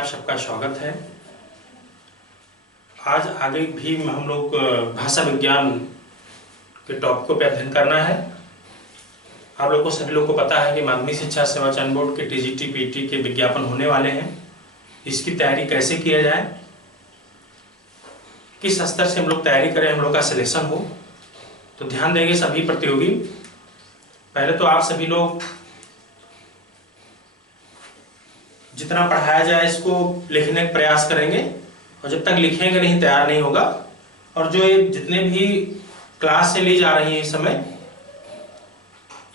आप सबका स्वागत है। आज आगे भी हम लोग भाषा विज्ञान के टॉपिकों पे अध्ययन करना है। आप लोग को सभी लोग को पता है कि माध्यमिक शिक्षा सेवा चयन बोर्ड के टीजीटी पीटी के विज्ञापन होने वाले हैं। इसकी तैयारी कैसे किया जाए, किस स्तर से हम लोग तैयारी करें, हम लोग का सिलेक्शन हो, तो ध्यान देंगे सभी प्रतियोगी। पहले तो आप सभी लोग जितना पढ़ाया जाए इसको लिखने का प्रयास करेंगे, और जब तक लिखेंगे नहीं तैयार नहीं होगा। और जो ये जितने भी क्लास से ली जा रही है इस समय,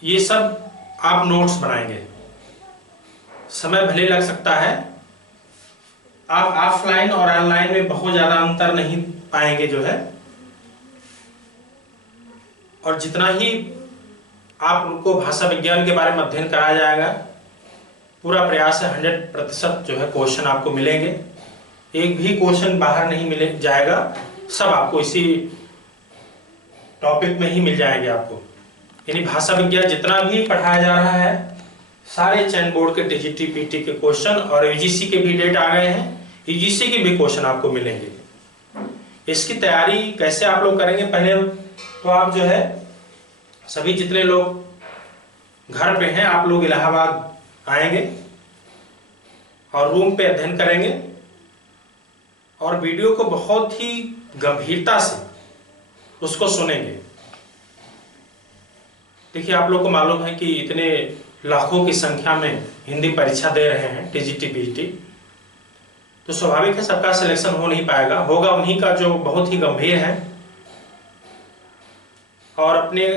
ये सब आप नोट्स बनाएंगे। समय भले लग सकता है, आप ऑफलाइन और ऑनलाइन में बहुत ज़्यादा अंतर नहीं पाएंगे जो है। और जितना ही आप उनको भाषा विज्ञान के बारे में अध्ययन कराया जाएगा, पूरा प्रयास है 100% जो है क्वेश्चन आपको मिलेंगे। एक भी क्वेश्चन बाहर नहीं मिले जाएगा, सब आपको इसी टॉपिक में ही मिल जाएंगे आपको। यानी भाषा विज्ञान जितना भी पढ़ाया जा रहा है, सारे चयन बोर्ड के टीजीटी पीटी के क्वेश्चन, और यूजीसी के भी डेट आ गए हैं, यूजीसी के भी क्वेश्चन आपको मिलेंगे। इसकी तैयारी कैसे आप लोग करेंगे? पहले तो आप जो है सभी जितने लोग घर पे हैं, आप लोग इलाहाबाद आएंगे और रूम पे अध्ययन करेंगे, और वीडियो को बहुत ही गंभीरता से उसको सुनेंगे। देखिए, आप लोग को मालूम है कि इतने लाखों की संख्या में हिंदी परीक्षा दे रहे हैं टीजीटी पीटी, तो स्वाभाविक है सबका सिलेक्शन हो नहीं पाएगा। होगा उन्हीं का जो बहुत ही गंभीर है और अपने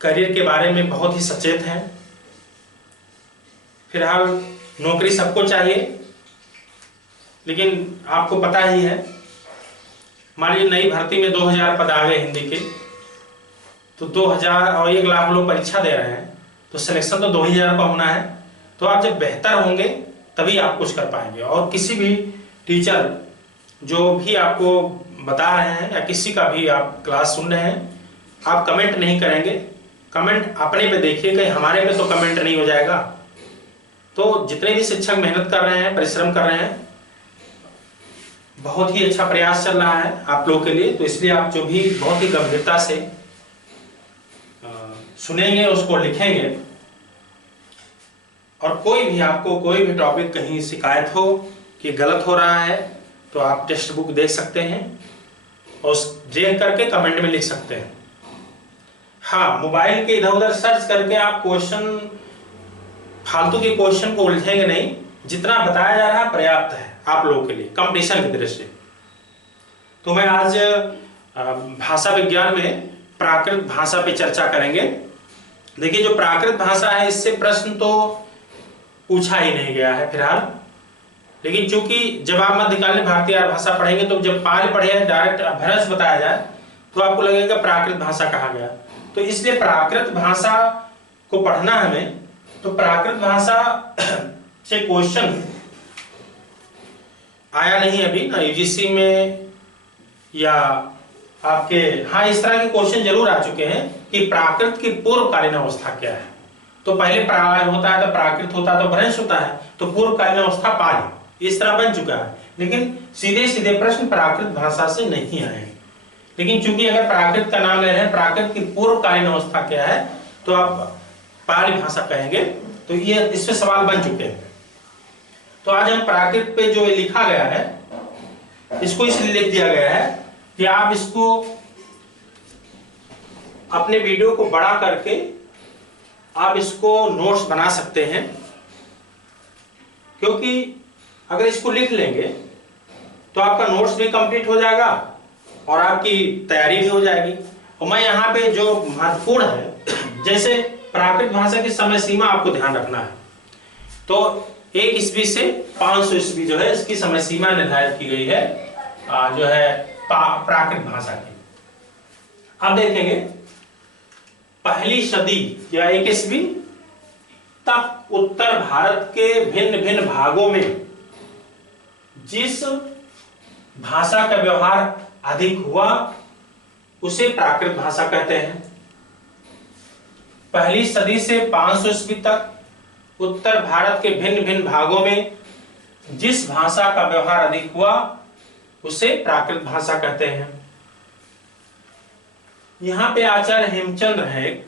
करियर के बारे में बहुत ही सचेत हैं। फिलहाल नौकरी सबको चाहिए, लेकिन आपको पता ही है, मान लीजिए नई भर्ती में 2000 पद आ गए हिंदी के, तो 2000 और 1 लाख लोग परीक्षा दे रहे हैं, तो सिलेक्शन तो 2000 का होना है। तो आप जब बेहतर होंगे तभी आप कुछ कर पाएंगे। और किसी भी टीचर जो भी आपको बता रहे हैं या किसी का भी आप क्लास सुन रहे हैं, आप कमेंट नहीं करेंगे। कमेंट अपने पे देखिए, कहीं हमारे पे तो कमेंट नहीं हो जाएगा। तो जितने भी शिक्षक मेहनत कर रहे हैं, परिश्रम कर रहे हैं, बहुत ही अच्छा प्रयास चल रहा है आप लोगों के लिए, तो इसलिए आप जो भी बहुत ही गंभीरता से सुनेंगे, उसको लिखेंगे। और कोई भी आपको कोई भी टॉपिक कहीं शिकायत हो कि गलत हो रहा है, तो आप टेक्स्ट बुक देख सकते हैं और उस देख करके कमेंट में लिख सकते हैं। हाँ, मोबाइल के इधर उधर सर्च करके आप क्वेश्चन, फालतू के क्वेश्चन को उलझेंगे नहीं। जितना बताया जा रहा है पर्याप्त है आप लोगों के लिए कंपटीशन की दृष्टि से। तो मैं आज भाषा विज्ञान में प्राकृत भाषा पे चर्चा करेंगे। देखिए, जो प्राकृत भाषा है, इससे प्रश्न तो पूछा ही नहीं गया है फिलहाल, लेकिन चूंकि जब आप मध्यकालीन भारतीय भाषा पढ़ेंगे, तो जब पाल पढ़े डायरेक्ट अभ्रंश बताया जाए, तो आपको लगेगा प्राकृत भाषा कहा गया। तो इसलिए प्राकृत भाषा को पढ़ना हमें, तो प्राकृत भाषा से क्वेश्चन आया नहीं अभी ना यूजीसी में, या आपके हाँ इस तरह के क्वेश्चन जरूर आ चुके हैं कि प्राकृत की पूर्वकालीन अवस्था क्या है। तो पहले प्राय होता है, तो प्राकृत होता है, तो भ्रंश होता है, तो पूर्वकालीन अवस्था पाली, इस तरह बन चुका है। लेकिन सीधे सीधे प्रश्न प्राकृत भाषा से नहीं आए। लेकिन चूंकि अगर प्राकृत का नाम ले रहे हैं, प्राकृत की पूर्वकालीन अवस्था क्या है, तो आप पाली भाषा कहेंगे। तो ये इसमें सवाल बन चुके हैं। तो आज हम प्राकृत पे जो लिखा गया है, इसको इसलिए लिख दिया गया है कि आप इसको अपने वीडियो को बड़ा करके आप इसको नोट्स बना सकते हैं, क्योंकि अगर इसको लिख लेंगे तो आपका नोट्स भी कंप्लीट हो जाएगा और आपकी तैयारी भी हो जाएगी। और मैं यहाँ पे जो महत्वपूर्ण है, जैसे प्राकृत भाषा की समय सीमा आपको ध्यान रखना है। तो 1 ईस्वी से 500 ईस्वी जो है, इसकी समय सीमा निर्धारित की गई है जो है प्राकृत भाषा की। अब देखेंगे, पहली सदी या 1 ईस्वी तक उत्तर भारत के भिन्न भिन्न भागों में जिस भाषा का व्यवहार अधिक हुआ, उसे प्राकृत भाषा कहते हैं। पहली सदी से 500 ईस्वी तक उत्तर भारत के भिन्न भिन्न भागों में जिस भाषा का व्यवहार अधिक हुआ उसे प्राकृत भाषा कहते हैं। यहां पे आचार्य हेमचंद्र है।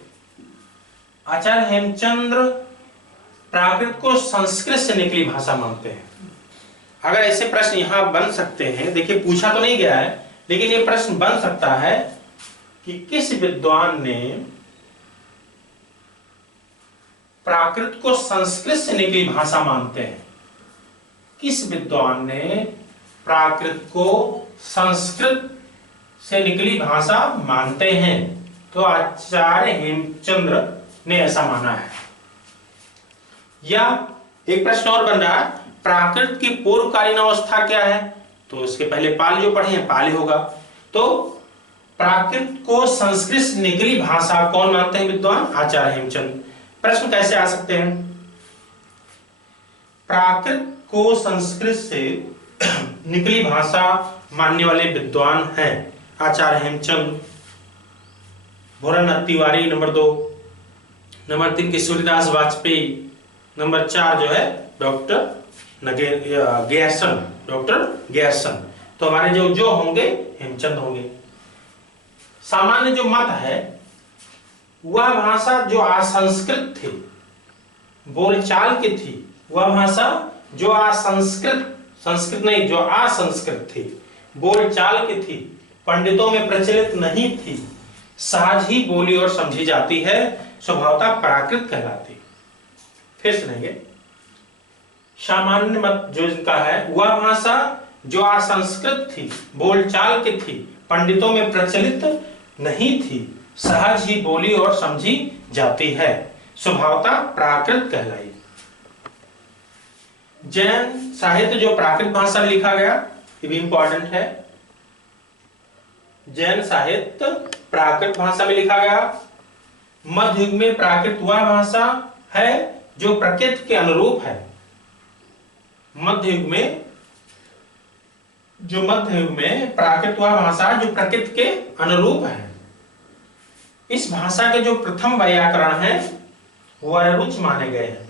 आचार्य हेमचंद्र प्राकृत को संस्कृत से निकली भाषा मानते हैं। अगर ऐसे प्रश्न यहां बन सकते हैं, देखिए पूछा तो नहीं गया है लेकिन ये प्रश्न बन सकता है कि किस विद्वान ने प्राकृत को संस्कृत से निकली भाषा मानते हैं। किस विद्वान ने प्राकृत को संस्कृत से निकली भाषा मानते हैं? तो आचार्य हेमचंद्र ने ऐसा माना है। या एक प्रश्न और बन रहा है, प्राकृत की पूर्वकालीन अवस्था क्या है? तो उसके पहले पाली जो पढ़े हैं पाली होगा। तो प्राकृत को संस्कृत से निकली भाषा कौन मानते हैं विद्वान? आचार्य हेमचंद्र। प्रश्न कैसे आ सकते हैं? प्राकृत को संस्कृत से निकली भाषा मानने वाले विद्वान हैं आचार्य हेमचंद्र, भूरन अत्तिवारी number 2, number 3 Kishoridas Vajpeyi, number 4 जो है डॉक्टर गेयरसन, डॉक्टर गेयरसन। तो हमारे जो होंगे हेमचंद होंगे। सामान्य जो मत है वह भाषा जो असंस्कृत थी, बोलचाल की थी, वह भाषा जो असंस्कृत, संस्कृत नहीं, जो असंस्कृत थी, बोलचाल की थी, पंडितों में प्रचलित नहीं थी, सहज ही बोली और समझी जाती है, स्वभावतः प्राकृत कहलाती। फिर सुनेंगे, सामान्य मत जो इनका है वह भाषा जो असंस्कृत थी, बोलचाल की थी, पंडितों में प्रचलित नहीं थी, सहज ही बोली और समझी जाती है, स्वभावतः प्राकृत कहलाई। जैन साहित्य जो प्राकृत भाषा में लिखा गया, ये भी इंपॉर्टेंट है। जैन साहित्य प्राकृत भाषा में लिखा गया। मध्य युग में प्राकृत वह भाषा है जो प्रकृति के अनुरूप है। मध्य युग में प्राकृत वह भाषा जो प्रकृति के अनुरूप है। इस भाषा के जो प्रथम व्याकरण है वररुच माने गए हैं।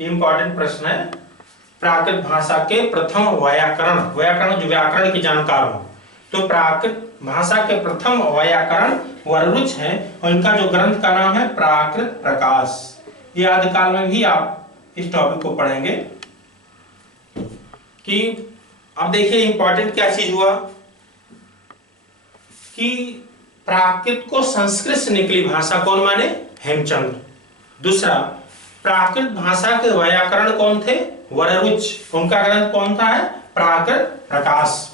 इंपॉर्टेंट प्रश्न है। प्राकृत भाषा के प्रथम व्याकरण, व्याकरण जो व्याकरण की जानकार हो, तो प्राकृत भाषा के प्रथम व्याकरण वररुच है और इनका जो ग्रंथ का नाम है प्राकृत प्रकाश। ये आदिकाल में भी आप इस टॉपिक को पढ़ेंगे कि अब देखिए इंपॉर्टेंट क्या चीज हुआ कि प्राकृत को संस्कृत से निकली भाषा कौन माने? हेमचंद्र। दूसरा, प्राकृत भाषा के व्याकरण कौन थे? वररुच। उनका ग्रंथ कौन था? है प्राकृत प्रकाश।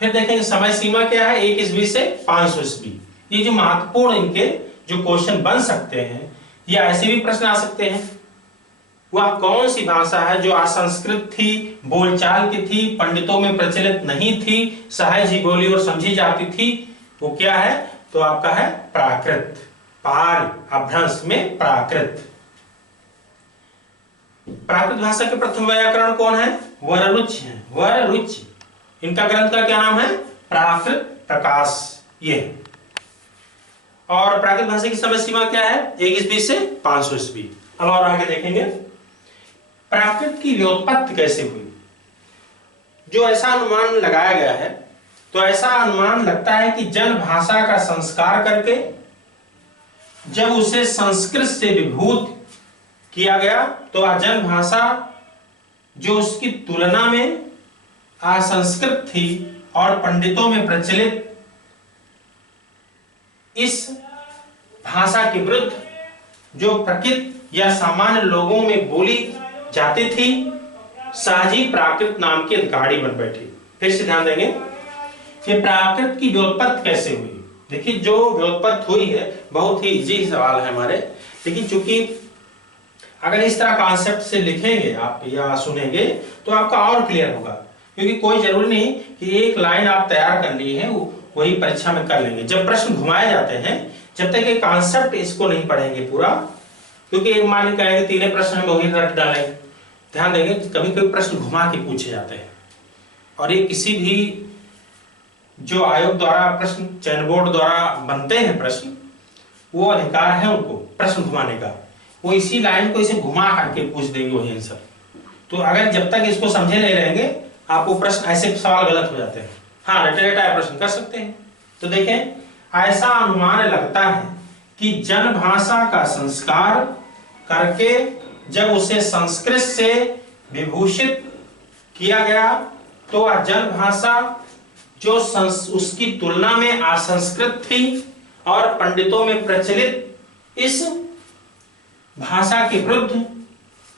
फिर देखेंगे समय सीमा क्या है, 1 ईस्वी से 500 ईस्वी। ये जो महत्वपूर्ण इनके जो क्वेश्चन बन सकते हैं या ऐसे भी प्रश्न आ सकते हैं, वह कौन सी भाषा है जो असंस्कृत थी, बोलचाल की थी, पंडितों में प्रचलित नहीं थी, सहज ही बोली और समझी जाती थी, वो क्या है? तो आपका है प्राकृत। पाल अभ्रंश में प्राकृत। प्राकृत भाषा के प्रथम व्याकरण कौन है? वररुच है। वररुच। इनका ग्रंथ का क्या नाम है? प्राकृत प्रकाश। ये और प्राकृत भाषा की समय सीमा क्या है? 1 ईस्वी से 500 ईस्वी। अब और आगे देखेंगे प्राकृत की व्युत्पत्ति कैसे हुई। जो ऐसा अनुमान लगाया गया है, तो ऐसा अनुमान लगता है कि जन भाषा का संस्कार करके जब उसे संस्कृत से विभूत किया गया, तो जन भाषा जो उसकी तुलना में असंस्कृत थी और पंडितों में प्रचलित, इस भाषा के विरुद्ध जो प्रकृत या सामान्य लोगों में बोली जाती थी, सहजी प्राकृत नाम की अधिकारी बन बैठी। फिर से ध्यान देंगे कि प्राकृत की व्युत्पत्ति कैसे हुई। देखिए जो व्युत्पत्ति हुई है बहुत ही इजी सवाल है हमारे, लेकिन चूंकि अगर इस तरह कॉन्सेप्ट से लिखेंगे आप या सुनेंगे तो आपका और क्लियर होगा, क्योंकि कोई जरूरी नहीं कि एक लाइन आप तैयार करनी है वही परीक्षा में कर लेंगे। जब प्रश्न घुमाए जाते हैं, जब तक ये कॉन्सेप्ट इसको नहीं पढ़ेंगे पूरा, क्योंकि एक मान कहेंगे 3 प्रश्न में वही रट डालेंगे। ध्यान देंगे कभी कभी प्रश्न घुमा के पूछे जाते हैं, और ये किसी भी जो आयोग द्वारा प्रश्न, चयन बोर्ड द्वारा बनते हैं प्रश्न, वो अधिकार है उनको प्रश्न घुमाने का। वो इसी लाइन को इसे घुमा करके पूछ देंगे वही आंसर। तो अगर जब तक इसको समझे नहीं रहेंगे आपको प्रश्न ऐसे सवाल गलत हो जाते हैं। हाँ, रटे रटाए प्रश्न कर सकते हैं। तो देखें, ऐसा अनुमान लगता है कि जनभाषा का संस्कार करके जब उसे संस्कृत से विभूषित किया गया तो वह जनभाषा जो उसकी तुलना में असंस्कृत थी और पंडितों में प्रचलित इस भाषा के विरुद्ध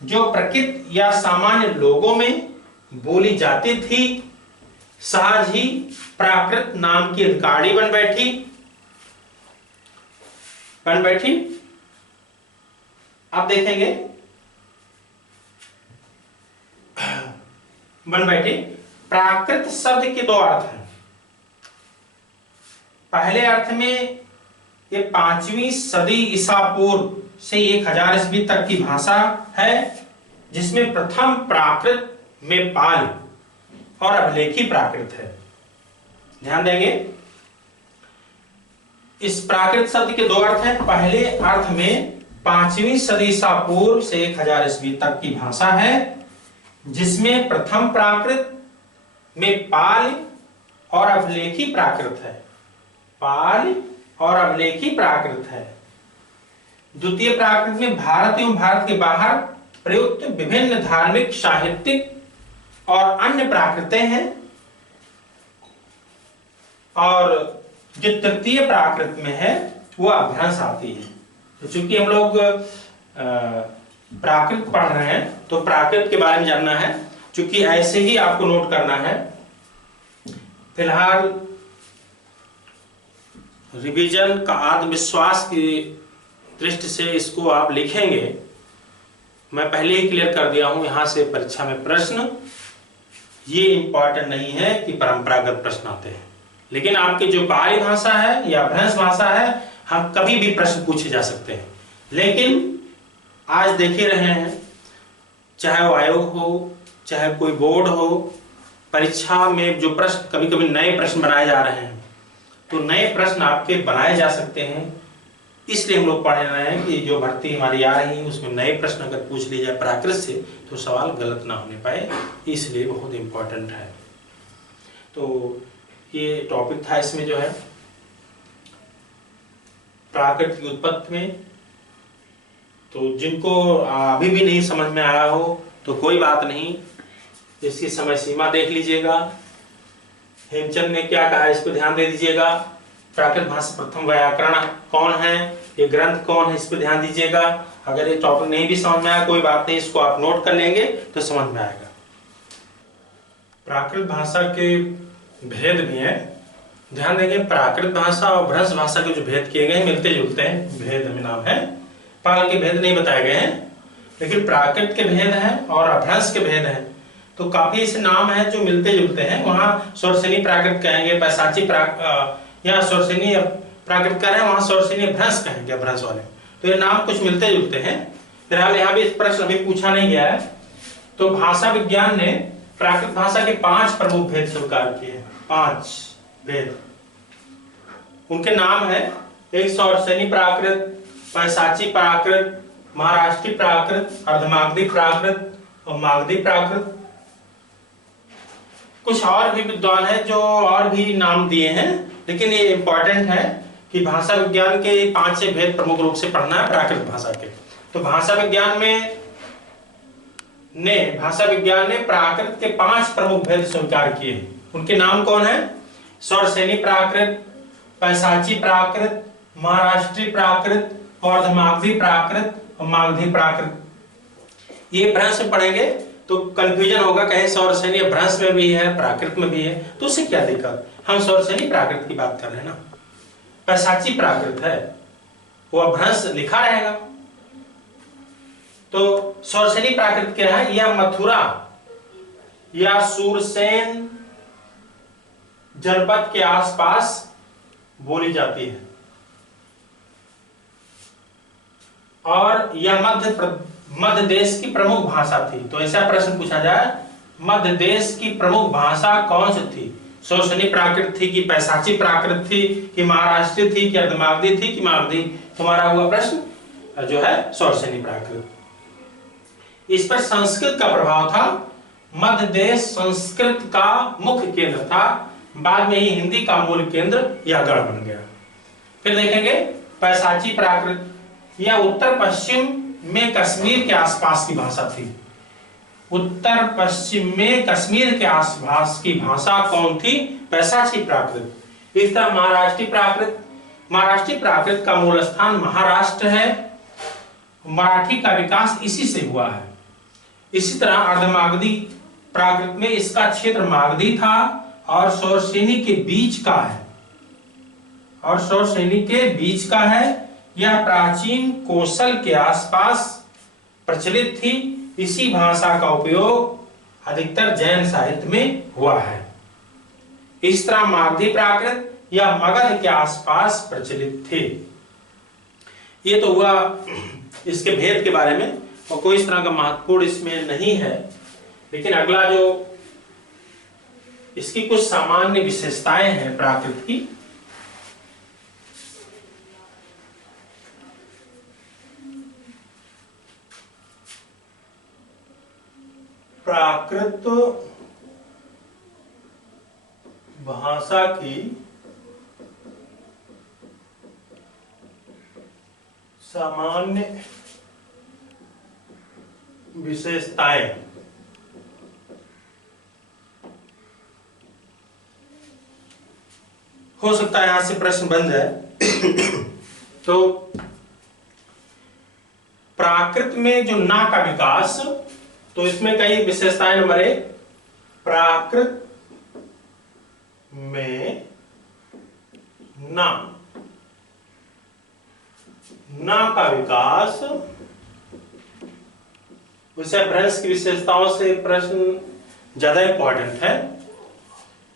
जो प्रकृत या सामान्य लोगों में बोली जाती थी, सहज ही प्राकृत नाम की अधिकारी बन बैठी। आप देखेंगे बन बैठी। प्राकृत शब्द के दो अर्थ हैं। पहले अर्थ में ये 5वीं सदी ईसा पूर्व से 1000 ईस्वी तक की भाषा है, जिसमें प्रथम प्राकृत में पाल और अभिलेखी प्राकृत है। ध्यान देंगे, इस प्राकृत शब्द के दो अर्थ हैं। पहले अर्थ में 5वीं सदी ईसा पूर्व से 1000 ईस्वी तक की भाषा है, जिसमें प्रथम प्राकृत में पाल और अभिलेखी प्राकृत है। पाल और अभिलेखी प्राकृत है। द्वितीय प्राकृत में भारत एवं भारत के बाहर प्रयुक्त विभिन्न धार्मिक, साहित्यिक और अन्य प्राकृतें हैं। और जो तृतीय प्राकृत में है वो अभ्रंश आती है। तो चूंकि हम लोग प्राकृत पढ़ रहे हैं तो प्राकृत के बारे में जानना है, चूंकि ऐसे ही आपको नोट करना है। फिलहाल रिवीजन का आत्मविश्वास की दृष्टि से इसको आप लिखेंगे। मैं पहले ही क्लियर कर दिया हूं, यहां से परीक्षा में प्रश्न ये इंपॉर्टेंट नहीं है कि परंपरागत प्रश्न आते हैं, लेकिन आपकी जो पाली भाषा है या भ्रंश भाषा है, हम कभी भी प्रश्न पूछे जा सकते हैं। लेकिन आज देख ही रहे हैं, चाहे वो आयोग हो, चाहे कोई बोर्ड हो, परीक्षा में जो प्रश्न कभी कभी नए प्रश्न बनाए जा रहे हैं, तो नए प्रश्न आपके बनाए जा सकते हैं। इसलिए हम लोग पढ़ रहे हैं कि जो भर्ती हमारी आ रही है उसमें नए प्रश्न अगर पूछ लिए जाए प्राकृत से तो सवाल गलत ना होने पाए, इसलिए बहुत इंपॉर्टेंट है। तो ये टॉपिक था, इसमें जो है प्राकृत की उत्पत्ति में। तो जिनको अभी भी नहीं समझ में आया हो तो कोई बात नहीं, इसकी समय सीमा देख लीजिएगा। हेमचंद ने क्या कहा इस पर ध्यान दे दीजिएगा। प्राकृत भाषा प्रथम व्याकरण कौन है, ये ग्रंथ कौन है, इस पर ध्यान दीजिएगा। अगर ये टॉपिक नहीं भी समझ में आया कोई बात नहीं, इसको आप नोट कर लेंगे तो समझ में आएगा। प्राकृत भाषा के भेद भी हैं, ध्यान देंगे। प्राकृत भाषा और भ्रंश भाषा के जो भेद किए गए हैं मिलते जुलते हैं, भेद में नाम है। पाल के भेद नहीं बताए गए हैं, लेकिन प्राकृत के भेद हैं और अभ्रंश के भेद हैं। तो काफी ऐसे नाम हैं जो मिलते जुलते हैं। वहाँ सोरसेनी प्राकृत कहेंगे, पैसाची यहाँ सोरसेनी प्राकृत कह रहे हैं, वहाँ सोरसेनी अभ्रंश कहेंगे, अभ्रंश वाले। तो ये नाम कुछ मिलते जुलते हैं। फिलहाल यहाँ भी इस प्रश्न अभी पूछा नहीं गया है। तो भाषा विज्ञान ने प्राकृत भाषा के 5 प्रमुख भेद स्वीकार किए हैं। 5 भेद, उनके नाम है, एक सोरसेनी प्राकृत, पैसाची प्राकृत, महाराष्ट्री प्राकृत, अर्धमागधी प्राकृत और मागधी प्राकृत। कुछ और भी विद्वान हैं जो और भी नाम दिए हैं, लेकिन ये इंपॉर्टेंट है कि भाषा विज्ञान के 5 भेद प्रमुख रूप से पढ़ना है प्राकृत भाषा के। तो भाषा विज्ञान ने प्राकृत के 5 प्रमुख भेद स्वीकार किए हैं। उनके नाम कौन है? सोरसेनी प्राकृत, पैसाची प्राकृत, महाराष्ट्री प्राकृत और अर्धमागधी प्राकृत और मागधी प्राकृत। ये भ्रंश में पढ़ेंगे तो कंफ्यूजन होगा, कहीं सोरसेनी भ्रंश में भी है, प्राकृत में भी है, तो उससे क्या दिक्कत। हम सोरसेनी प्राकृत की बात कर रहे हैं ना। पैसाची प्राकृत है, वो भ्रंश लिखा रहेगा। तो सोरसेनी प्राकृत क्या है? यह मथुरा या सूरसेन जनपद के आसपास बोली जाती है और यह मध्य देश की प्रमुख भाषा थी। तो ऐसा प्रश्न पूछा जाए, मध्य देश की प्रमुख भाषा कौन सी थी? सोरसेनी प्राकृत थी कि पैसाची प्राकृत थी कि महाराष्ट्री थी कि अर्धमागधी थी कि मागधी? तुम्हारा हुआ प्रश्न जो है सोरसेनी प्राकृत। इस पर संस्कृत का प्रभाव था। मध्य देश संस्कृत का मुख्य केंद्र था, बाद में ही हिंदी का मूल केंद्र यह गढ़ बन गया। फिर देखेंगे पैसाची प्राकृत, यह उत्तर पश्चिम में कश्मीर के आसपास की भाषा थी। उत्तर पश्चिम में कश्मीर के आसपास की भाषा कौन थी? पैसाची प्राकृत। इस तरह महाराष्ट्रीय प्राकृत, महाराष्ट्रीय प्राकृत का मूल स्थान महाराष्ट्र है। मराठी का विकास इसी से हुआ है। इसी तरह अर्धमागधी प्राकृत में इसका क्षेत्र मागधी था और शौरसेनी के बीच का है, और शौरसेनी के बीच का है। यह प्राचीन कौशल के आसपास प्रचलित थी। इसी भाषा का उपयोग अधिकतर जैन साहित्य में हुआ है। इस तरह मागधी प्राकृत या मगध के आसपास प्रचलित थे। ये तो हुआ इसके भेद के बारे में, और कोई इस तरह का महत्वपूर्ण इसमें नहीं है। लेकिन अगला जो इसकी कुछ सामान्य विशेषताएं हैं प्राकृत की, प्राकृत भाषा की सामान्य विशेषताएं। हो सकता है यहां से प्रश्न बन जाए। तो प्राकृत में जो ना का विकास, तो इसमें कई विशेषताएं। नंबर 1, प्राकृत में ना का विकास, उसे अपभ्रंश की विशेषताओं से प्रश्न ज्यादा इंपॉर्टेंट है।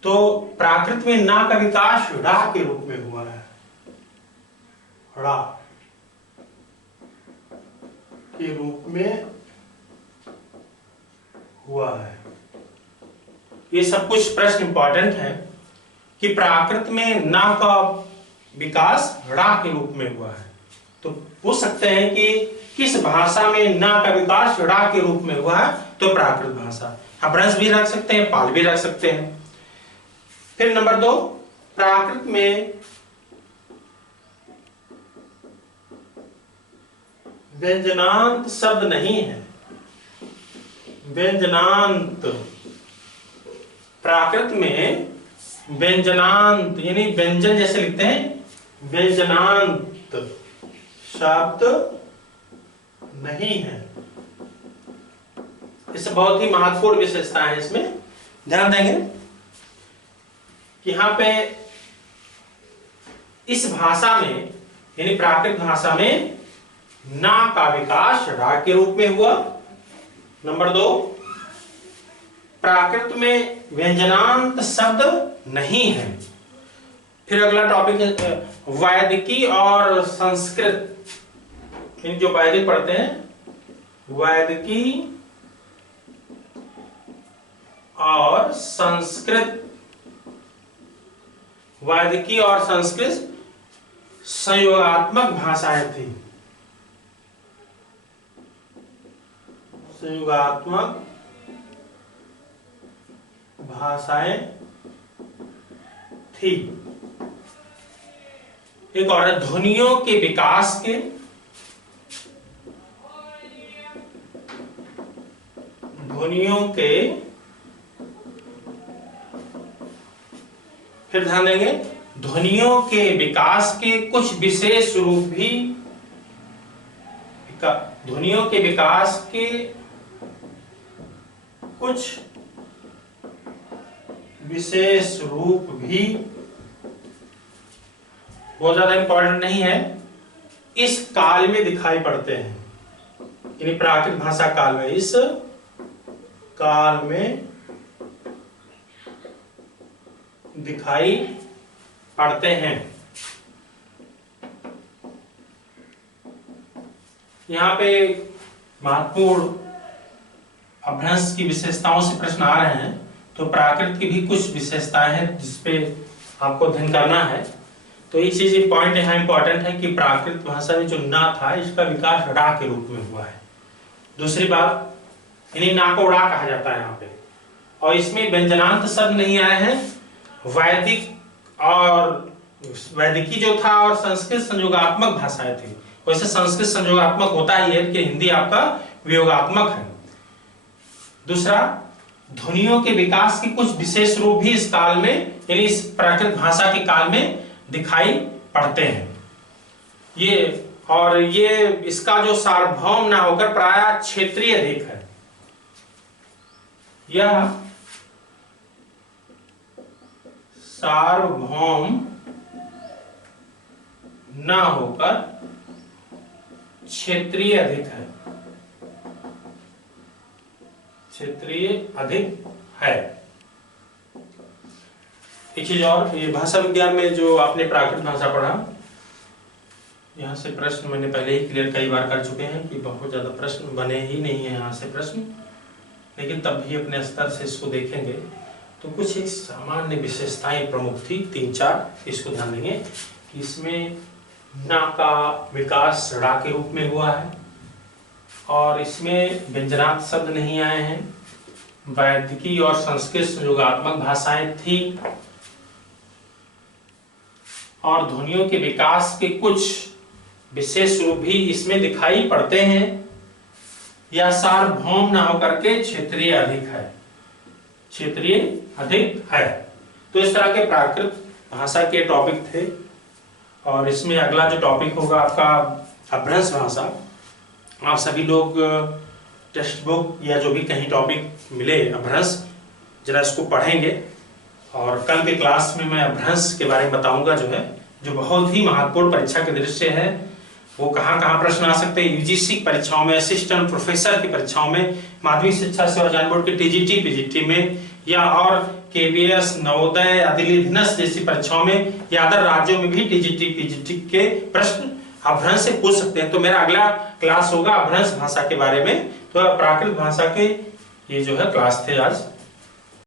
तो प्राकृत में ना का विकास ड़ा के रूप में हुआ है। ड़ा के रूप में हुआ है। ये सब कुछ प्रश्न इंपॉर्टेंट है कि प्राकृत में ना का विकास ड़ा के रूप में हुआ है। तो पूछ सकते हैं कि किस भाषा में ना का विकास ड़ा के रूप में हुआ है? तो प्राकृत भाषा। अपभ्रंश भी रख सकते हैं, पाल भी रख सकते हैं। फिर नंबर 2, प्राकृत में व्यंजनांत शब्द नहीं है। व्यंजनांत, प्राकृत में व्यंजनांत यानी व्यंजन जैसे लिखते हैं, व्यंजनांत शब्द नहीं है। इससे बहुत ही महत्वपूर्ण विशेषता है। इसमें ध्यान देंगे कि यहां पे इस भाषा में यानी प्राकृत भाषा में ना का विकास ड़ा के रूप में हुआ। नंबर 2, प्राकृत में व्यंजनांत शब्द नहीं है। फिर अगला टॉपिक है वैदिकी और संस्कृत। इन जो वैदिक पढ़ते हैं, वैदिकी और संस्कृत। वैदिकी और संस्कृत संयोगात्मक भाषाएं थी। संयोगात्मक भाषाएं थी। एक और ध्वनियों के विकास के, ध्वनियों के, फिर ध्यान देंगे ध्वनियों के विकास के कुछ विशेष रूप भी, ध्वनियों के विकास के कुछ विशेष रूप भी बहुत ज्यादा इंपॉर्टेंट नहीं है, इस काल में दिखाई पड़ते हैं। यानी प्राकृत भाषा काल में, इस काल में दिखाई पड़ते हैं। यहाँ पे महत्वपूर्ण अपभ्रंश की विशेषताओं से प्रश्न आ रहे हैं। तो प्राकृत की भी कुछ विशेषताएं हैं जिसपे आपको अध्ययन करना है। तो एक चीज पॉइंट यहाँ इंपॉर्टेंट है कि प्राकृत भाषा में जो ना था, इसका विकास ड़ा के रूप में हुआ है। दूसरी बात, इन्हीं ना को उड़ा कहा जाता है यहाँ पे। और इसमें व्यंजनांत शब्द नहीं आए हैं। वैदिक और वैदिकी जो था और संस्कृत संयोगात्मक भाषाएं थी। वैसे संस्कृत संयोगात्मक होता ही है कि हिंदी आपका वियोगात्मक है। दूसरा, ध्वनियों के विकास के कुछ विशेष रूप भी इस काल में, यानी इस प्राकृत भाषा के काल में दिखाई पड़ते हैं। ये इसका जो सार्वभौम ना होकर प्रायः क्षेत्रीय अधिक है। यह सार्वभौम ना होकर क्षेत्रीय अधिक है। क्षेत्रीय अधिक है। एक चीज और, ये भाषा विज्ञान में जो आपने प्राकृत भाषा पढ़ा, यहाँ से प्रश्न मैंने पहले ही क्लियर कई बार कर चुके हैं कि बहुत ज्यादा प्रश्न बने ही नहीं है यहाँ से प्रश्न, लेकिन तब भी अपने स्तर से इसको देखेंगे तो कुछ एक सामान्य विशेषताएं प्रमुख थी, 3-4 इसको ध्यान देंगे कि इसमें ना का विकास ड़ा के रूप में हुआ है और इसमें व्यंजनात् शब्द नहीं आए हैं। वैदिकी और संस्कृत संयोगात्मक भाषाएं थी और ध्वनियों के विकास के कुछ विशेष रूप भी इसमें दिखाई पड़ते हैं। यह सार्वभौम ना होकर के क्षेत्रीय अधिक है। क्षेत्रीय अधिक है। तो इस तरह के प्राकृत भाषा के टॉपिक थे। और इसमें अगला जो टॉपिक होगा आपका अपभ्रंश भाषा। आप सभी लोग टेक्स्ट बुक या जो भी कहीं टॉपिक मिले अपभ्रंश, जरा इसको पढ़ेंगे। और कल के क्लास में मैं अपभ्रंश के बारे में बताऊंगा, जो बहुत ही महत्वपूर्ण परीक्षा के दृष्टि है। वो कहाँ प्रश्न आ सकते हैं, यूजीसी परीक्षाओं में, असिस्टेंट प्रोफेसर की परीक्षाओं में, माध्यमिक शिक्षा सेवा ज्ञान बोर्ड के टीजीटी पीजीटी में, या और केवीएस, नवोदय, अधिलिधिनस जैसी परीक्षाओं में, या अदर राज्यों में भी टीजीटी पीजीटी के प्रश्न अपभ्रंश से पूछ सकते हैं। तो मेरा अगला क्लास होगा अपभ्रंश भाषा के बारे में। तो प्राकृत भाषा के ये जो है क्लास थे आज।